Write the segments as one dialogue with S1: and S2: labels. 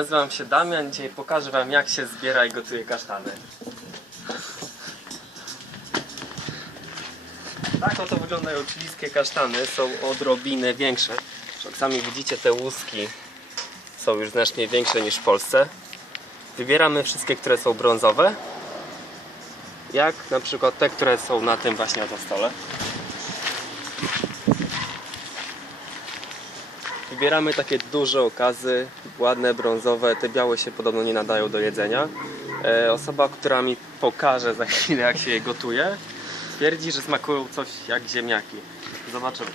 S1: Nazywam się Damian, dzisiaj pokażę wam jak się zbiera i gotuje kasztany. Tak oto wyglądają chilijskie kasztany, są odrobinę większe. Jak sami widzicie te łuski są już znacznie większe niż w Polsce. Wybieramy wszystkie, które są brązowe. Jak na przykład te, które są na tym właśnie oto stole. Wybieramy takie duże okazy, ładne, brązowe, te białe się podobno nie nadają do jedzenia. E, osoba, która mi pokaże za chwilę jak się je gotuje, twierdzi, że smakują coś jak ziemniaki. Zobaczymy.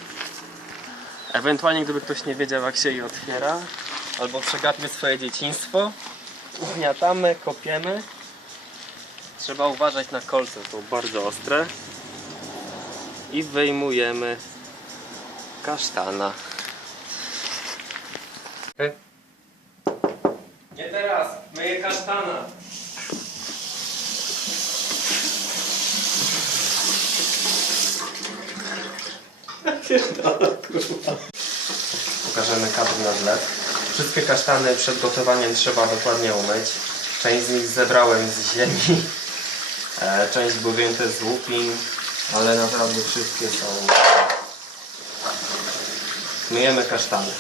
S1: Ewentualnie gdyby ktoś nie wiedział jak się je otwiera, albo przegapmy swoje dzieciństwo, ugniatamy, kopiemy. Trzeba uważać na kolce, są bardzo ostre. I wyjmujemy kasztana. Nie teraz, myję kasztana. Pokażemy kadr na zlew. Wszystkie kasztany przed gotowaniem trzeba dokładnie umyć. Część z nich zebrałem z ziemi. E, część były wyjęte z łupin, ale naprawdę wszystkie są. Myjemy kasztany.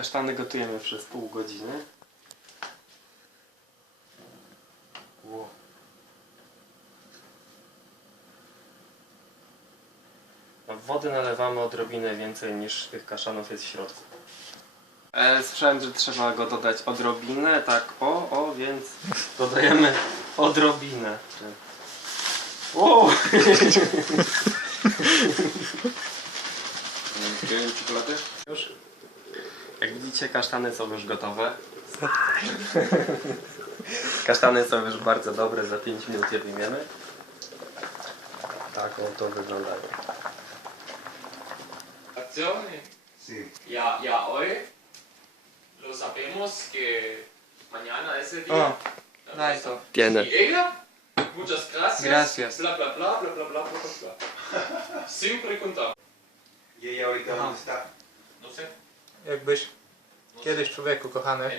S1: Kasztany gotujemy przez pół godziny. Ło. No, Wody nalewamy odrobinę więcej niż tych kaszanów jest w środku. E, słyszałem, że trzeba go dodać odrobinę, tak o, o, więc dodajemy odrobinę. Wow. Wziąłem czekoladę? Już? Jak widzicie, kasztany są już gotowe. Kasztany są już bardzo dobre, za 5 minut je wyjmiemy. Tak oto wyglądają.
S2: Azione. Sí. Ya, ya hoy lo sabemos que mañana es el día. Oh, nice. Tiene. Y ella, muchas gracias. Gracias. Bla, bla, bla, bla, bla, bla, bla, bla. Siempre contar.
S3: ¿Y ella ahorita dónde está? No
S1: sé, Jakbyś no kiedyś człowieku kochany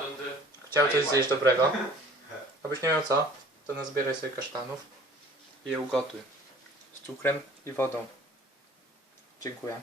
S1: donde chciał coś zjeść dobrego, abyś nie miał co, to nazbieraj sobie kasztanów i je ugotuj. Z cukrem i wodą. Dziękuję.